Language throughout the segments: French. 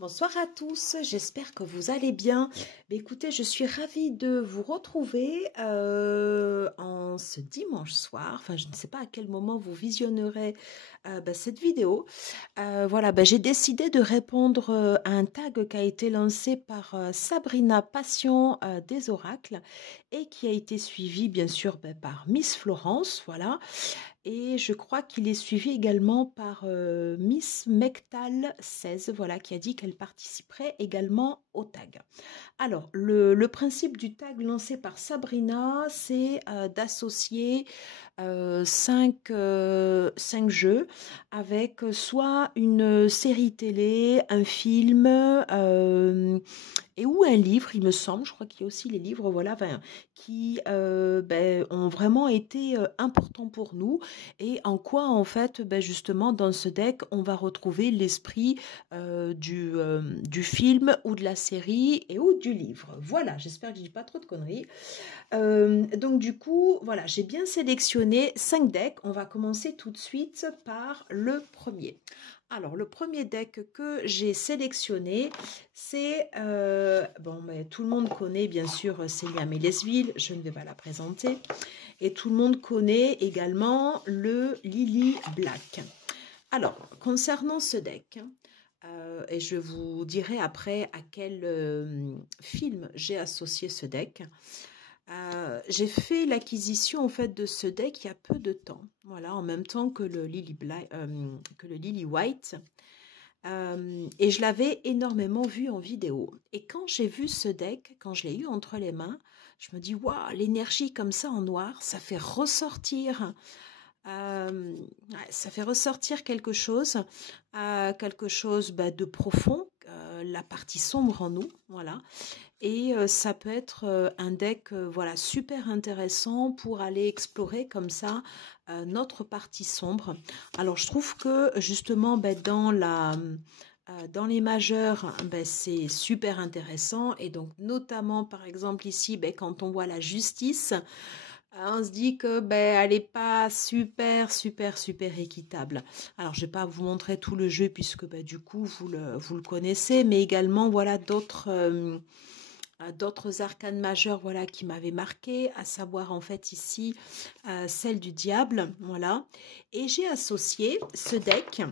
Bonsoir à tous, j'espère que vous allez bien. Écoutez, je suis ravie de vous retrouver en ce dimanche soir. Enfin, je ne sais pas à quel moment vous visionnerez cette vidéo. Voilà, j'ai décidé de répondre à un tag qui a été lancé par Sabrina Passion des Oracles et qui a été suivi bien sûr par Miss Florence. Voilà. Et je crois qu'il est suivi également par Miss Mectal 16, voilà, qui a dit qu'elle participerait également au tag. Alors, le principe du tag lancé par Sabrina, c'est d'associer 5 jeux avec soit une série télé, un film et ou un livre, il me semble. Je crois qu'il y a aussi les livres, voilà, qui ont vraiment été importants pour nous et en quoi, en fait, justement, dans ce deck, on va retrouver l'esprit du film ou de la série et ou du livre. Voilà, j'espère que je dis pas trop de conneries. Donc du coup, voilà, j'ai bien sélectionné 5 decks. On va commencer tout de suite par le premier. Alors, le premier deck que j'ai sélectionné, c'est, tout le monde connaît bien sûr Célia Mélesville, je ne vais pas la présenter, et tout le monde connaît également le Lily Black. Alors, concernant ce deck, et je vous dirai après à quel film j'ai associé ce deck, j'ai fait l'acquisition en fait de ce deck il y a peu de temps, voilà, en même temps que le Lily White, et je l'avais énormément vu en vidéo. Et quand j'ai vu ce deck, quand je l'ai eu entre les mains, je me dis waouh, l'énergie comme ça en noir, ça fait ressortir. Ça fait ressortir quelque chose de profond, la partie sombre en nous, voilà. Et ça peut être un deck voilà, super intéressant pour aller explorer comme ça notre partie sombre. Alors je trouve que justement dans les majeurs, c'est super intéressant. Et donc notamment par exemple ici, quand on voit la justice, on se dit que elle n'est pas super équitable. Alors je vais pas vous montrer tout le jeu puisque du coup vous le connaissez, mais également voilà d'autres arcanes majeures, voilà, qui m'avaient marqué, à savoir en fait ici celle du diable, voilà. Et j'ai associé ce deck,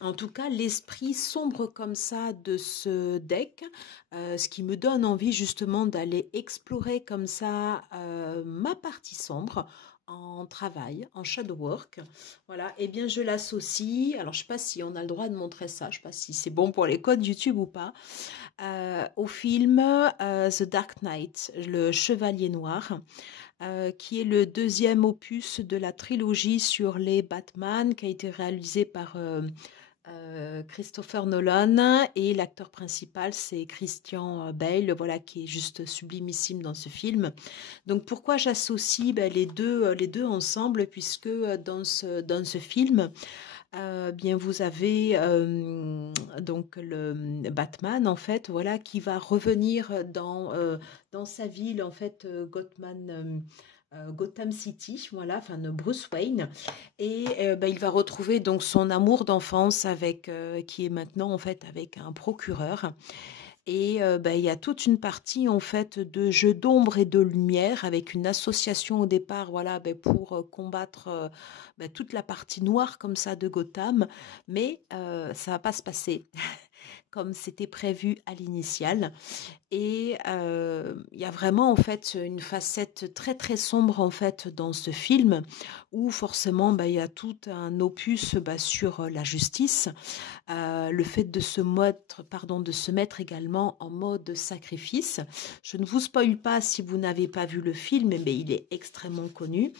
en tout cas l'esprit sombre comme ça de ce deck, ce qui me donne envie justement d'aller explorer comme ça ma partie sombre en travail, en shadow work, voilà. Et bien je l'associe, alors je sais pas si on a le droit de montrer ça, je sais pas si c'est bon pour les codes YouTube ou pas, au film The Dark Knight, le Chevalier Noir, qui est le deuxième opus de la trilogie sur les Batman, qui a été réalisé par Christopher Nolan, et l'acteur principal c'est Christian Bale, voilà, qui est juste sublimissime dans ce film. Donc pourquoi j'associe les deux ensemble, puisque dans ce film, bien vous avez donc le Batman en fait, voilà, qui va revenir dans sa ville en fait, Gotham City, voilà, enfin de Bruce Wayne, et il va retrouver donc son amour d'enfance avec qui est maintenant en fait avec un procureur. Et il y a toute une partie en fait de jeu d'ombre et de lumière avec une association au départ, voilà, pour combattre toute la partie noire comme ça de Gotham, mais ça va pas se passer comme c'était prévu à l'initiale. Et il y a vraiment en fait une facette très très sombre en fait dans ce film, où forcément il y a tout un opus sur la justice, le fait de se mettre également en mode sacrifice. Je ne vous spoile pas si vous n'avez pas vu le film, mais il est extrêmement connu.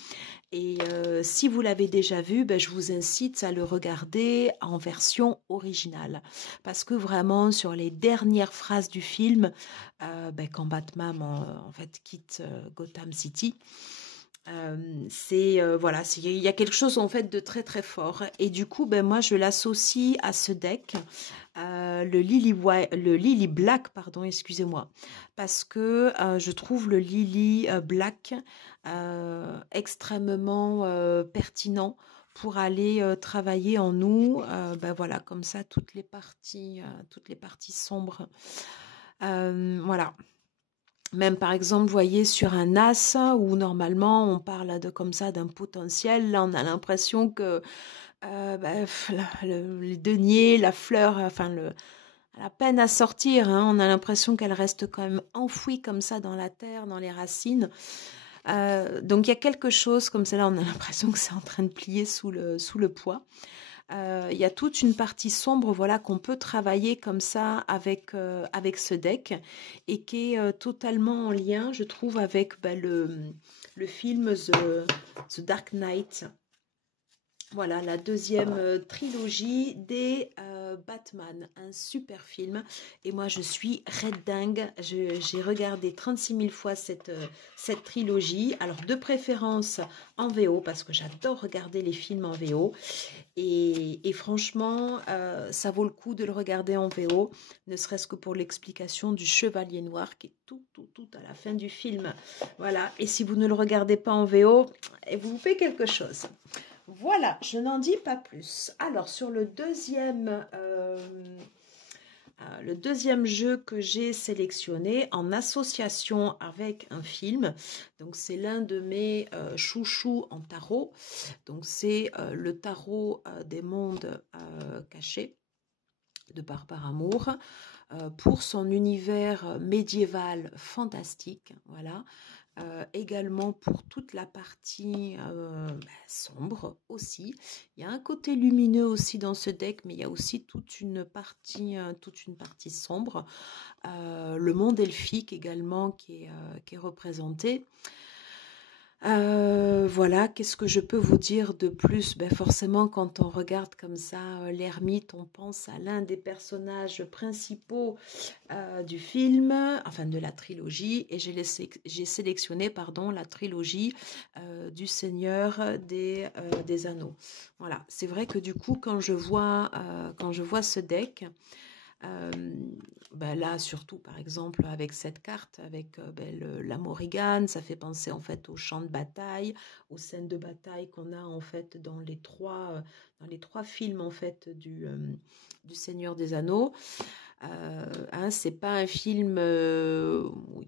Et si vous l'avez déjà vu, je vous incite à le regarder en version originale. Parce que vraiment, sur les dernières phrases du film, quand Batman en fait quitte Gotham City, voilà, il y a quelque chose en fait de très très fort. Et du coup, moi je l'associe à ce deck, le Lily Black, pardon, excusez-moi, parce que je trouve le Lily Black extrêmement pertinent pour aller travailler en nous, ben voilà, comme ça, toutes les parties sombres. Voilà. Même par exemple, vous voyez, sur un as, où normalement on parle de comme ça d'un potentiel, là on a l'impression que les deniers, la fleur, enfin elle a peine à sortir, hein, on a l'impression qu'elle reste quand même enfouie comme ça dans la terre, dans les racines. Donc il y a quelque chose comme ça, là on a l'impression que c'est en train de plier sous le poids. Il y a toute une partie sombre, voilà, qu'on peut travailler comme ça avec ce deck et qui est totalement en lien, je trouve, avec le film The Dark Knight. Voilà, la deuxième trilogie des Batman, un super film. Et moi, je suis red dingue. J'ai regardé 36 000 fois cette trilogie. Alors, de préférence en VO, parce que j'adore regarder les films en VO. Et franchement, ça vaut le coup de le regarder en VO, ne serait-ce que pour l'explication du Chevalier Noir, qui est tout à la fin du film. Voilà, et si vous ne le regardez pas en VO, vous loupez quelque chose. Voilà, je n'en dis pas plus. Alors, sur le deuxième jeu que j'ai sélectionné en association avec un film, donc c'est l'un de mes chouchous en tarot. Donc c'est le tarot des mondes cachés de Barbara Moore, pour son univers médiéval fantastique, voilà. Également pour toute la partie sombre aussi. Il y a un côté lumineux aussi dans ce deck, mais il y a aussi toute une partie sombre. Le monde elfique également qui est représenté. Voilà, qu'est-ce que je peux vous dire de plus? Ben forcément, quand on regarde comme ça l'ermite, on pense à l'un des personnages principaux du film, enfin de la trilogie, et j'ai sélectionné la trilogie du Seigneur des Anneaux. Voilà, c'est vrai que du coup, quand je vois ce deck, euh, là, surtout, par exemple, avec cette carte, avec la Morrigan, ça fait penser en fait au champ de bataille, aux scènes de bataille qu'on a en fait dans les trois films en fait du Seigneur des Anneaux. C'est pas un film où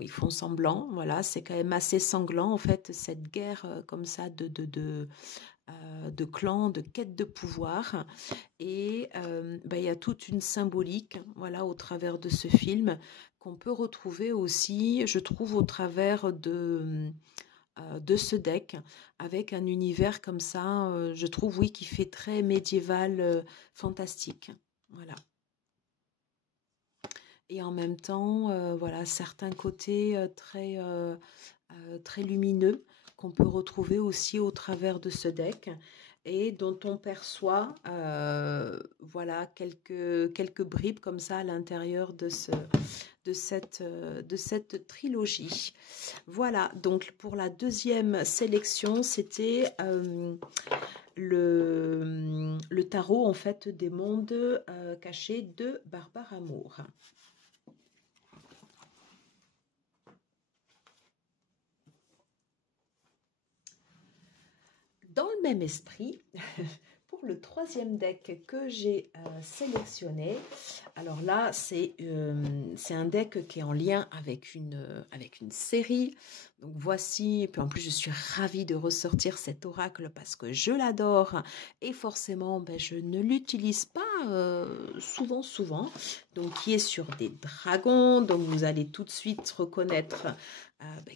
ils font semblant, voilà, c'est quand même assez sanglant en fait cette guerre comme ça de clans, de quête de pouvoir. Et il y a toute une symbolique, voilà, au travers de ce film qu'on peut retrouver aussi, je trouve, au travers de ce deck, avec un univers comme ça, je trouve, oui, qui fait très médiéval, fantastique. Voilà. Et en même temps, voilà, certains côtés très lumineux qu'on peut retrouver aussi au travers de ce deck et dont on perçoit voilà, quelques bribes comme ça à l'intérieur de cette trilogie. Voilà, donc pour la deuxième sélection, c'était le tarot en fait des mondes cachés de Barbara Moore. Dans le même esprit, pour le troisième deck que j'ai sélectionné, alors là, c'est un deck qui est en lien avec une série. Donc voici, et puis en plus je suis ravie de ressortir cet oracle parce que je l'adore et forcément je ne l'utilise pas souvent. Donc qui est sur des dragons, donc vous allez tout de suite reconnaître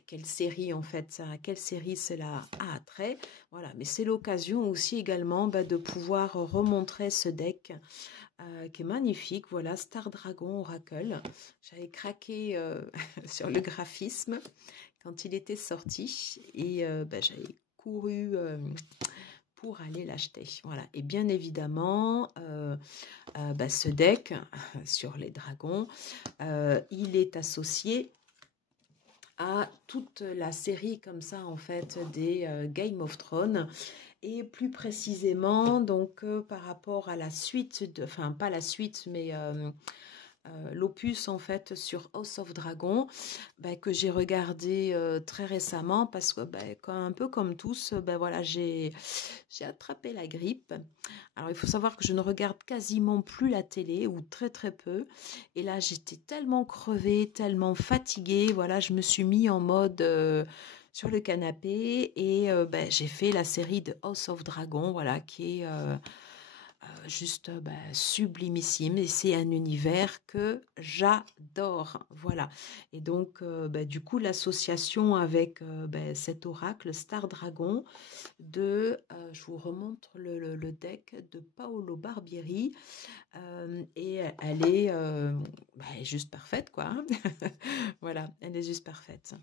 quelle série en fait, quelle série cela a trait. Voilà, mais c'est l'occasion aussi également de pouvoir remontrer ce deck qui est magnifique. Voilà, Star Dragon Oracle. J'avais craqué sur le graphisme quand il était sorti et j'avais couru pour aller l'acheter. Voilà, et bien évidemment, ce deck sur les dragons, il est associé à toute la série comme ça en fait des Game of Thrones et plus précisément donc par rapport à la suite, enfin pas la suite mais l'opus en fait sur House of Dragon, que j'ai regardé très récemment parce que un peu comme tous, voilà, j'ai attrapé la grippe. Alors il faut savoir que je ne regarde quasiment plus la télé ou très très peu. Et là j'étais tellement crevée, tellement fatiguée, voilà, je me suis mis en mode sur le canapé et j'ai fait la série de House of Dragon, voilà, qui est juste sublimissime et c'est un univers que j'adore, voilà. Et donc du coup l'association avec cet oracle Star Dragon je vous remontre le deck de Paolo Barbieri et elle est juste parfaite quoi. Voilà, elle est juste parfaite.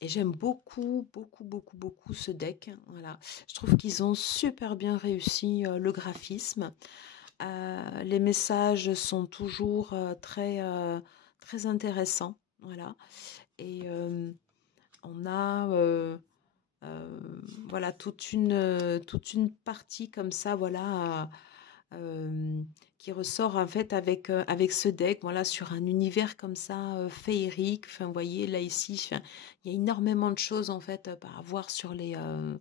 Et j'aime beaucoup, beaucoup, beaucoup, beaucoup ce deck. Voilà. Je trouve qu'ils ont super bien réussi le graphisme. Les messages sont toujours très intéressants. Voilà. Et on a voilà, toute une partie comme ça, voilà, euh, qui ressort en fait avec ce deck, voilà, sur un univers comme ça, féerique. Enfin, vous voyez, là, ici, enfin, il y a énormément de choses en fait à voir euh,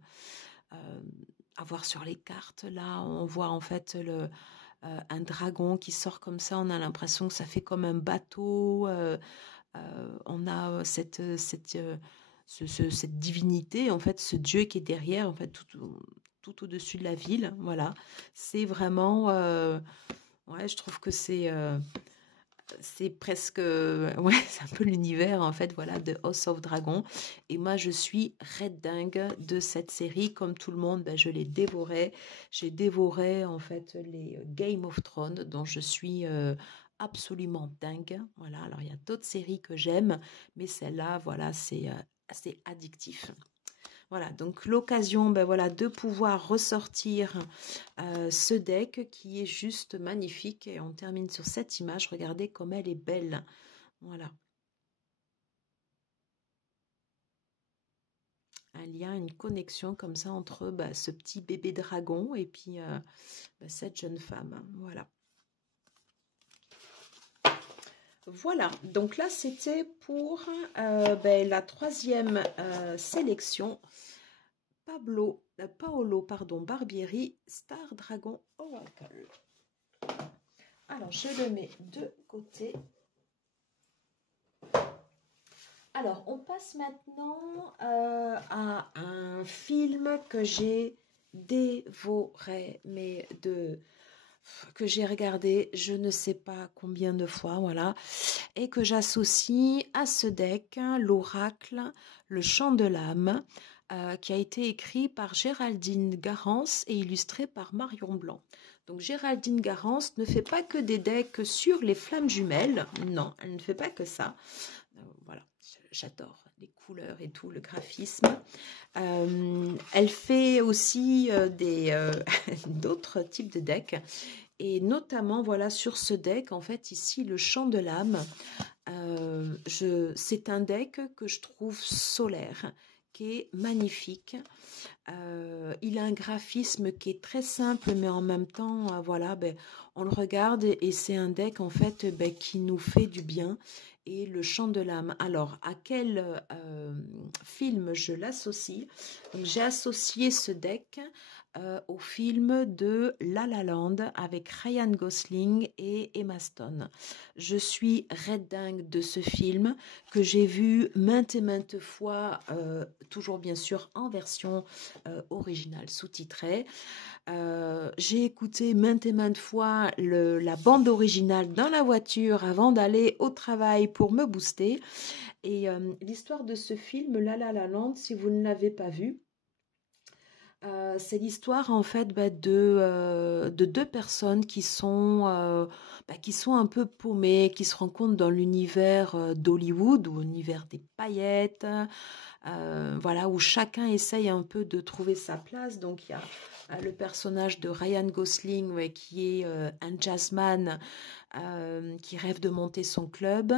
à voir sur les cartes. Là, on voit en fait un dragon qui sort comme ça, on a l'impression que ça fait comme un bateau. On a cette divinité, en fait, ce Dieu qui est derrière, en fait, tout au-dessus de la ville. Voilà, c'est vraiment, ouais, je trouve que c'est presque, ouais, c'est un peu l'univers en fait, voilà, de House of Dragon. Et moi, je suis red dingue de cette série, comme tout le monde. Je l'ai dévoré. J'ai dévoré en fait les Game of Thrones, dont je suis absolument dingue. Voilà. Alors il y a d'autres séries que j'aime, mais celle-là, voilà, c'est addictif. Voilà, donc l'occasion voilà, de pouvoir ressortir ce deck qui est juste magnifique. Et on termine sur cette image. Regardez comme elle est belle. Voilà. Un lien, une connexion comme ça entre ce petit bébé dragon et puis cette jeune femme. Voilà. Voilà, donc là c'était pour la troisième sélection. Paolo Barbieri, Star Dragon Oracle. Alors, je le mets de côté. Alors, on passe maintenant à un film que j'ai dévoré, que j'ai regardé je ne sais pas combien de fois, voilà, et que j'associe à ce deck, l'oracle, le chant de l'âme, qui a été écrit par Géraldine Garance et illustré par Marion Blanc. Donc Géraldine Garance ne fait pas que des decks sur les flammes jumelles, non, elle ne fait pas que ça. Voilà, j'adore les couleurs et tout, le graphisme. Elle fait aussi d'autres types de decks. Et notamment, voilà, sur ce deck, en fait, ici, le chant de l'âme, c'est un deck que je trouve solaire, qui est magnifique. Il a un graphisme qui est très simple, mais en même temps, voilà, on le regarde et c'est un deck, en fait, qui nous fait du bien. Et le chant de l'âme. Alors, à quel film je l'associe? J'ai associé ce deck au film de La La Land avec Ryan Gosling et Emma Stone. Je suis red dingue de ce film que j'ai vu maintes et maintes fois, toujours bien sûr en version originale sous-titrée. J'ai écouté maintes et maintes fois la bande originale dans la voiture avant d'aller au travail pour me booster. Et l'histoire de ce film, La La La Land, si vous ne l'avez pas vu, c'est l'histoire en fait de deux personnes qui sont un peu paumées, qui se rencontrent dans l'univers d'Hollywood ou l'univers des paillettes, voilà, où chacun essaye un peu de trouver sa place. Donc il y a le personnage de Ryan Gosling qui est un jazzman qui rêve de monter son club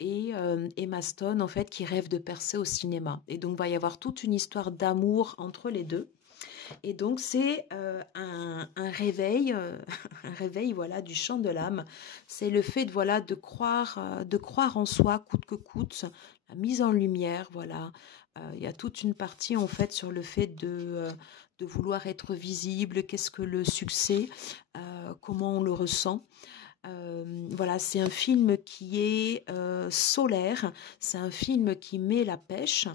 et Emma Stone en fait qui rêve de percer au cinéma. Et donc il va y avoir toute une histoire d'amour entre les deux. Et donc, c'est un réveil, un réveil, voilà, du chant de l'âme. C'est le fait, voilà, de croire en soi, coûte que coûte, la mise en lumière, voilà. Il y a toute une partie, en fait, sur le fait de vouloir être visible, qu'est-ce que le succès, comment on le ressent. Voilà, c'est un film qui est solaire, c'est un film qui met la pêche,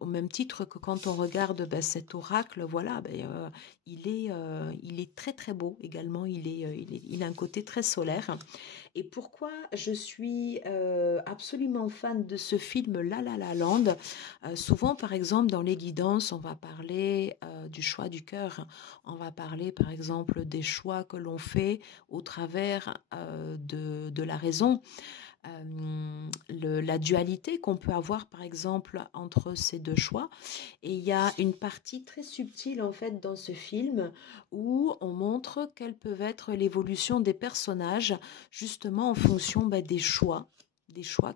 au même titre que quand on regarde ben, cet oracle, voilà, ben, il est très très beau également, il a un côté très solaire. Et pourquoi je suis absolument fan de ce film La La La Land? Souvent, par exemple, dans les guidances, on va parler du choix du cœur. On va parler, par exemple, des choix que l'on fait au travers de la raison. La dualité qu'on peut avoir, par exemple, entre ces deux choix. Et il y a une partie très subtile, en fait, dans ce film où on montre quelle peut être l'évolution des personnages, justement en fonction bah, des choix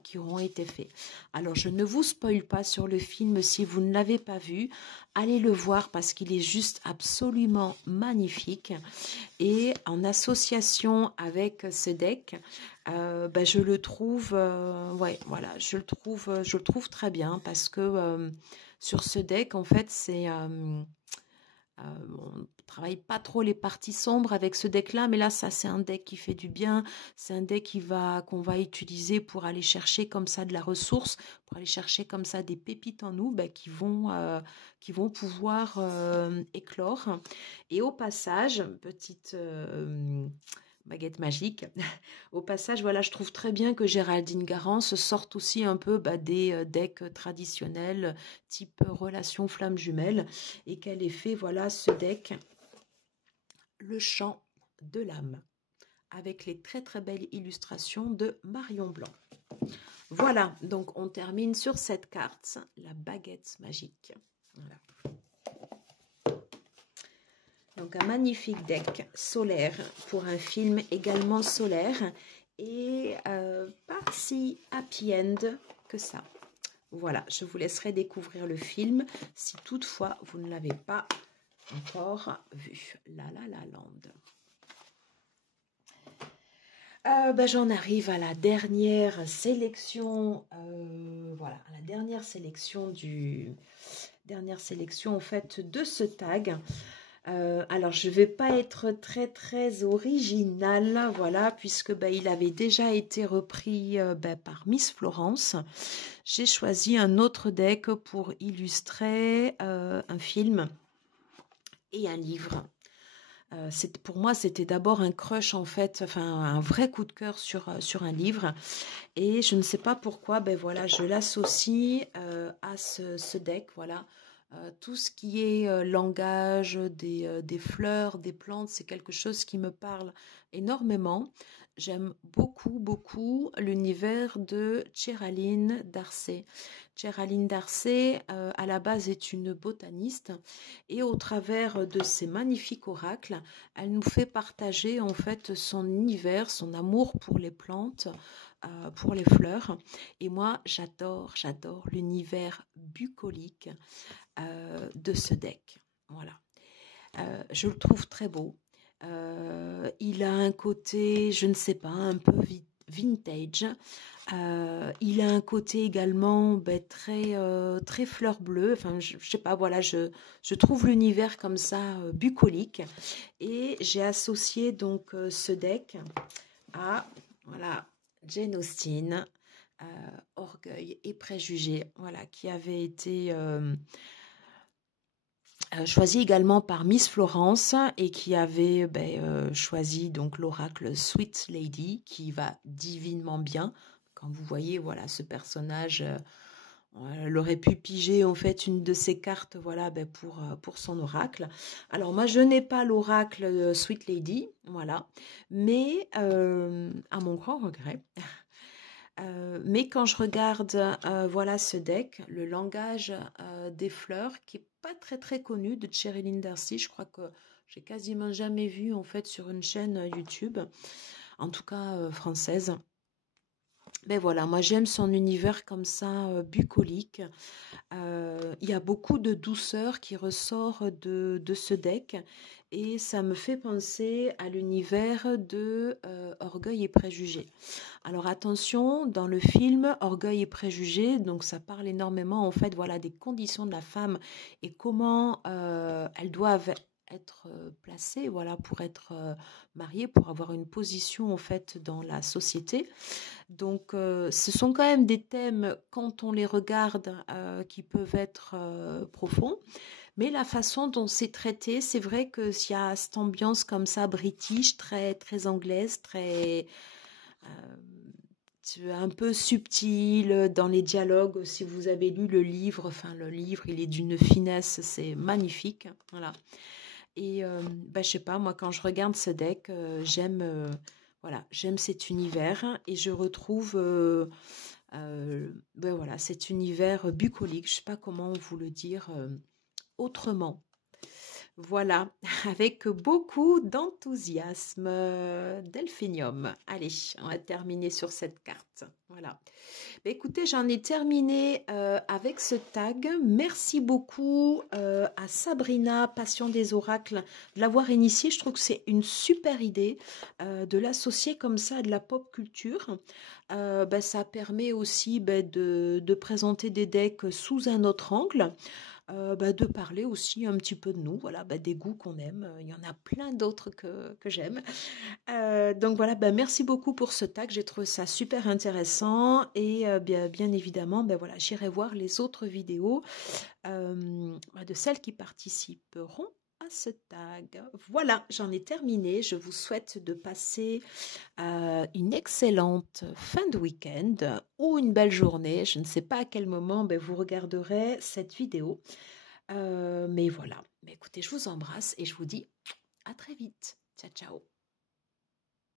qui auront été faits. Alors, je ne vous spoile pas sur le film si vous ne l'avez pas vu. Allez le voir parce qu'il est juste absolument magnifique. Et en association avec ce deck, ben, je le trouve, ouais, voilà, je le trouve très bien parce que sur ce deck, en fait, on ne travaille pas trop les parties sombres avec ce deck-là, mais là, ça, c'est un deck qui fait du bien. C'est un deck qu'on va utiliser pour aller chercher comme ça de la ressource, pour aller chercher comme ça des pépites en nous ben, qui vont pouvoir éclore. Et au passage, petite baguette magique. Au passage, voilà, je trouve très bien que Géraldine Garance sorte aussi un peu bah, des decks traditionnels type relation flamme jumelle et qu'elle ait fait voilà ce deck le chant de l'âme avec les très très belles illustrations de Marion Blanc. Voilà, donc on termine sur cette carte, la baguette magique. Voilà. Donc un magnifique deck solaire pour un film également solaire et pas si happy end que ça. Voilà, je vous laisserai découvrir le film si toutefois vous ne l'avez pas encore vu. La La La Land. Ben, j'en arrive à la dernière sélection. Voilà, à la dernière sélection en fait de ce tag. Alors, je ne vais pas être très très originale, voilà, puisque bah, il avait déjà été repris bah, par Miss Florence. J'ai choisi un autre deck pour illustrer un film et un livre. Pour moi, c'était d'abord un crush en fait, enfin un vrai coup de cœur sur un livre. Et je ne sais pas pourquoi, ben voilà, je l'associe à ce deck, voilà. Tout ce qui est langage des fleurs, des plantes, c'est quelque chose qui me parle énormément. J'aime beaucoup, beaucoup l'univers de Tcheraline Darcey. Tcheraline Darcey, à la base, est une botaniste et au travers de ces magnifiques oracles, elle nous fait partager en fait son univers, son amour pour les plantes, pour les fleurs. Et moi, j'adore l'univers bucolique de ce deck. Voilà. Je le trouve très beau. Il a un côté, je ne sais pas, un peu vintage. Il a un côté également ben, très fleur bleue. Enfin, je sais pas, voilà, je trouve l'univers comme ça bucolique. Et j'ai associé donc ce deck à voilà, Jane Austen, Orgueil et préjugés, voilà, qui avait été choisi également par Miss Florence et qui avait choisi donc l'oracle Sweet Lady qui va divinement bien. Quand vous voyez voilà ce personnage, elle aurait pu piger en fait une de ses cartes voilà pour son oracle. Alors moi je n'ai pas l'oracle Sweet Lady, voilà, mais à mon grand regret. Mais quand je regarde voilà ce deck, le langage des fleurs qui est pas très très connu de Tcheraline Darcey, je crois que j'ai quasiment jamais vu en fait sur une chaîne YouTube, en tout cas française. Ben voilà, moi j'aime son univers comme ça, bucolique. Il y a beaucoup de douceur qui ressort de ce deck et ça me fait penser à l'univers de Orgueil et Préjugés. Alors attention, dans le film Orgueil et Préjugés, donc ça parle énormément en fait voilà des conditions de la femme et comment elles doivent être placées voilà pour être mariées, pour avoir une position en fait dans la société. Donc, ce sont quand même des thèmes, quand on les regarde, qui peuvent être profonds. Mais la façon dont c'est traité, c'est vrai qu'il y a cette ambiance comme ça, british, très, très anglaise, très un peu subtile dans les dialogues. Si vous avez lu le livre, enfin le livre, il est d'une finesse, c'est magnifique. Voilà. Et bah, je sais pas, moi quand je regarde ce deck, j'aime voilà, j'aime cet univers et je retrouve ben voilà, cet univers bucolique, je sais pas comment vous le dire autrement. Voilà, avec beaucoup d'enthousiasme. Delphinium. Allez, on va terminer sur cette carte. Voilà. Bah, écoutez, j'en ai terminé avec ce tag. Merci beaucoup à Sabrina, Passion des oracles, de l'avoir initié. Je trouve que c'est une super idée de l'associer comme ça à de la pop culture. Bah, ça permet aussi bah, de présenter des decks sous un autre angle. Bah, de parler aussi un petit peu de nous, voilà, bah, des goûts qu'on aime. Il y en a plein d'autres que j'aime. Donc voilà, bah, merci beaucoup pour ce tag. J'ai trouvé ça super intéressant et bien évidemment, bah, voilà, j'irai voir les autres vidéos bah, de celles qui participeront à ce tag. Voilà, j'en ai terminé. Je vous souhaite de passer une excellente fin de week-end ou une belle journée. Je ne sais pas à quel moment ben, vous regarderez cette vidéo. Mais voilà, mais écoutez, je vous embrasse et je vous dis à très vite. Ciao, ciao.